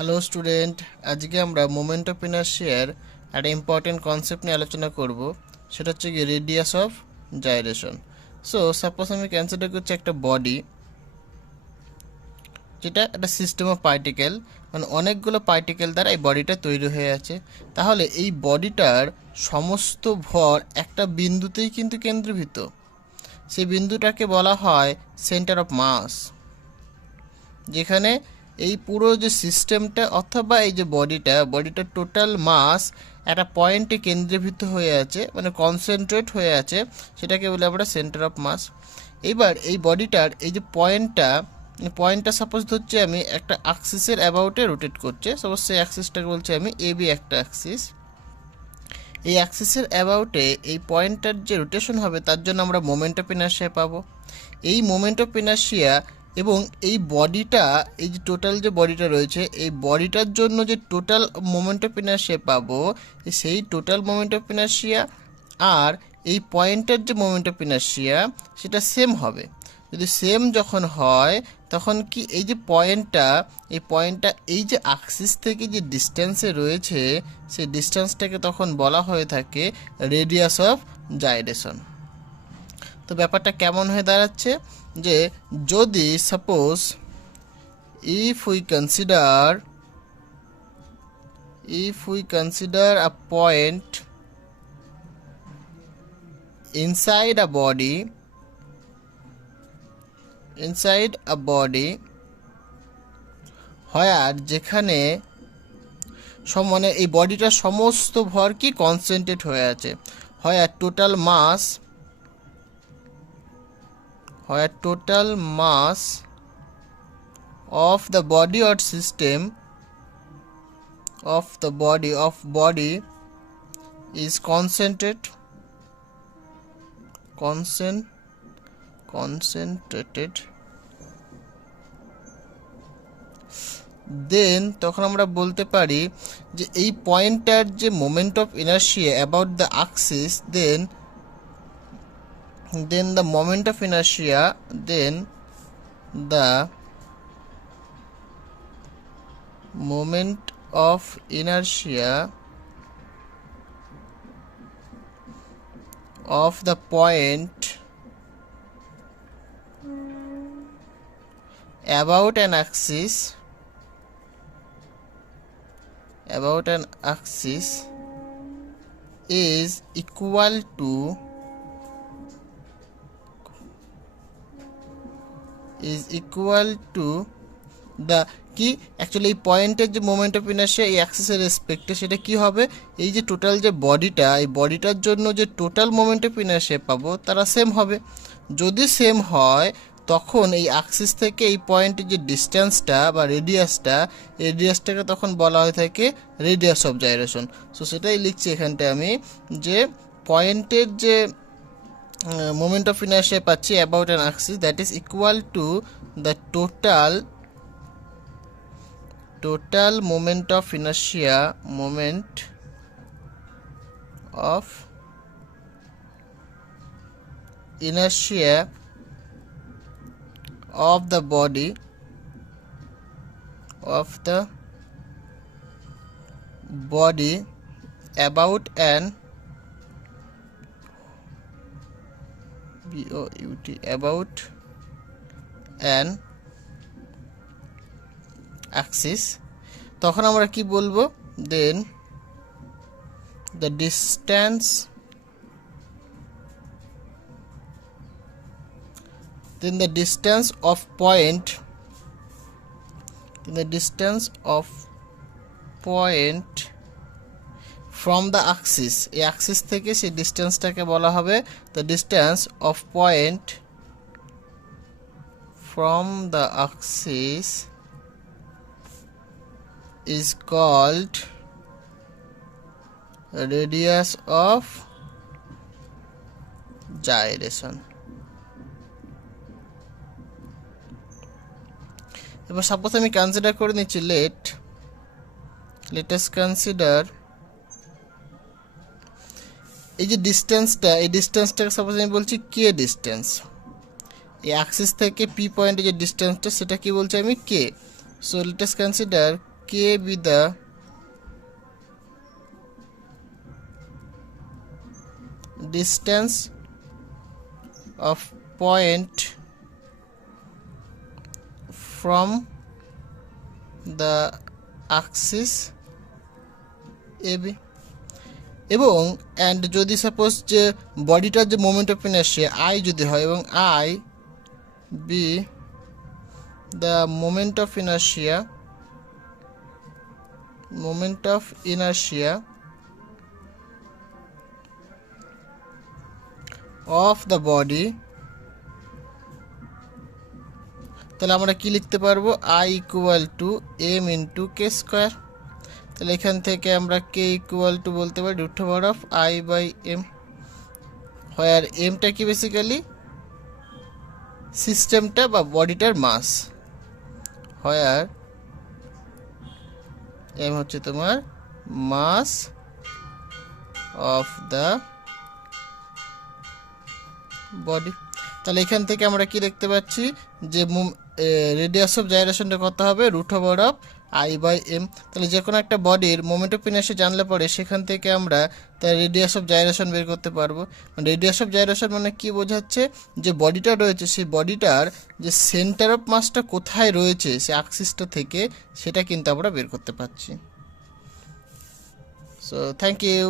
Hello student, আজকে আমরা moment of ইনার্শিয়ার একটা ইম্পর্টেন্ট কনসেপ্ট নিয়ে আলোচনা করব। সেটা হচ্ছে কি radius of gyration. So suppose আমি কনসিডার করছি একটা বডি, যেটা একটা সিস্টেম অফ পার্টিকেল, মানে অনেকগুলো পার্টিকেল দ্বারা এই বডিটা তৈরি হয়ে আছে। তাহলে এই বডিটার সমস্ত ভর একটা বিন্দুতেই কিন্তু কেন্দ্রীভূত। সেই বিন্দুটাকে বলা হয় সেন্টার অফ মাস, যেখানে এই পুরো যে সিস্টেমটা অথবা এই যে বডিটার টোটাল মাস একটা পয়েন্টে কেন্দ্রীভূত হয়ে আছে, মানে কনসেন্ট্রেট হয়ে আছে, সেটাকে বলে আমরা সেন্টার অফ মাস। এবার এই বডিটার এই যে পয়েন্টটা সাপোজ ধরছি আমি একটা অ্যাক্সিসের অ্যাবাউটে রোটেট করছে। সাপোজ সেই অ্যাক্সিসটাকে বলছি আমি এবি একটা অ্যাক্সিস। এই অ্যাক্সিসের অ্যাবাউটে এই পয়েন্টটার যে রোটেশন হবে তার জন্য আমরা মোমেন্ট অফ ইনার্শিয়া পাবো। এই মোমেন্ট অফ ইনার্শিয়া এবং এই বডিটা, এই যে টোটাল যে বডিটা রয়েছে, এই বডিটার জন্য যে টোটাল মোমেন্ট অফ ইনার্শিয়া পাবো, সেই টোটাল মোমেন্ট অফ ইনার্শিয়া আর এই পয়েন্টের যে মোমেন্ট অফ ইনার্শিয়া সেটা সেম হবে। যদি সেম যখন হয় তখন কি এই যে পয়েন্টটা এই যে অ্যাক্সিস থেকে যে ডিস্টেন্সে রয়েছে, সেই ডিস্টেন্সটাকে তখন বলা হয়ে থাকে রেডিয়াস অফ জাইরেশন। তো ব্যাপারটা কেমন হয়ে দাঁড়াচ্ছে যে যদি suppose if we consider a point inside a body where যেখানে মানে এই বডিটার সমস্ত ভর কি কনসেন্ট্রেট হয়ে আছে, where total mass of the body or system of the body is concentrated, দেন তখন আমরা বলতে পারি যে এই পয়েন্টটার যে moment of inertia about the axis, then the moment of inertia of the point about an axis is equal to the কি actually এই পয়েন্টের যে মোমেন্ট অফ ইনার্শিয়া এই অ্যাক্সিসের রেসপেক্টে সেটা কি হবে, এই যে টোটাল যে বডিটা, এই বডিটার জন্য যে টোটাল মোমেন্ট অফ ইনার্শিয়া পাবো তারা সেম হবে। যদি সেম হয় তখন এই অ্যাক্সিস থেকে এই পয়েন্টের যে ডিস্টেন্সটা বা রেডিয়াসটাকে তখন বলা হয়ে থাকে রেডিয়াস অফ জাইরেশন। সো সেটাই লিখছি এখানটায় আমি, যে পয়েন্টের যে moment of inertia পাচ্ছি about an axis that is equal to the total moment of inertia of the body about an about an axis। তখন আমরা কি বলবো, দেন the distance of point from the axis, এই অ্যাক্সিস থেকে সেই ডিস্টেন্সটাকে বলা হবে the distance of point from the axis is called radius of gyration। এবার সাপোজ আমি কনসিডার করে নিচ্ছি, let us consider এই যে ডিস্টেন্সটাকে সাপোজ আমি বলছি কে ডিস্টেন্স, এই অ্যাক্সিস থেকে পি পয়েন্টে যে ডিস্টেন্সটা সেটা কি বলছি আমি K. So let us consider K be the distance of point from the axis AB এবং অ্যান্ড যদি সাপোজ যে বডিটার যে মোমেন্ট অফ ইনার্শিয়া আই যদি হয় এবং I be the moment of inertia of the body, তাহলে আমরা কি লিখতে পারবো, I equal to M into K square. তাহলে এখান থেকে আমরা কে ইকুয়াল টু বলতে পারি root over of I by M, where এমটা কি বেসিক্যালি সিস্টেমটা বা বডিটার মাস, হোয়ার এম হচ্ছে তোমার মাস অফ দ্য বডি। তাহলে এখান থেকে আমরা কি দেখতে পাচ্ছি যে রেডিয়াস অফ জাইরেশনটা কত হবে, root over of I by M. তাহলে যে কোনো একটা বডির মোমেন্ট অফ ইনার্শিয়া জানলে পরে সেখান থেকে আমরা তার রেডিয়াস অফ জাইরেশন বের করতে পারবো। রেডিয়াস অফ জাইরেশন মানে কি বোঝাচ্ছে, যে বডিটা রয়েছে সেই বডিটার যে সেন্টার অফ মাসটা কোথায় রয়েছে সে অ্যাক্সিসটা থেকে, সেটা কিন্তু আমরা বের করতে পারছি। So thank you.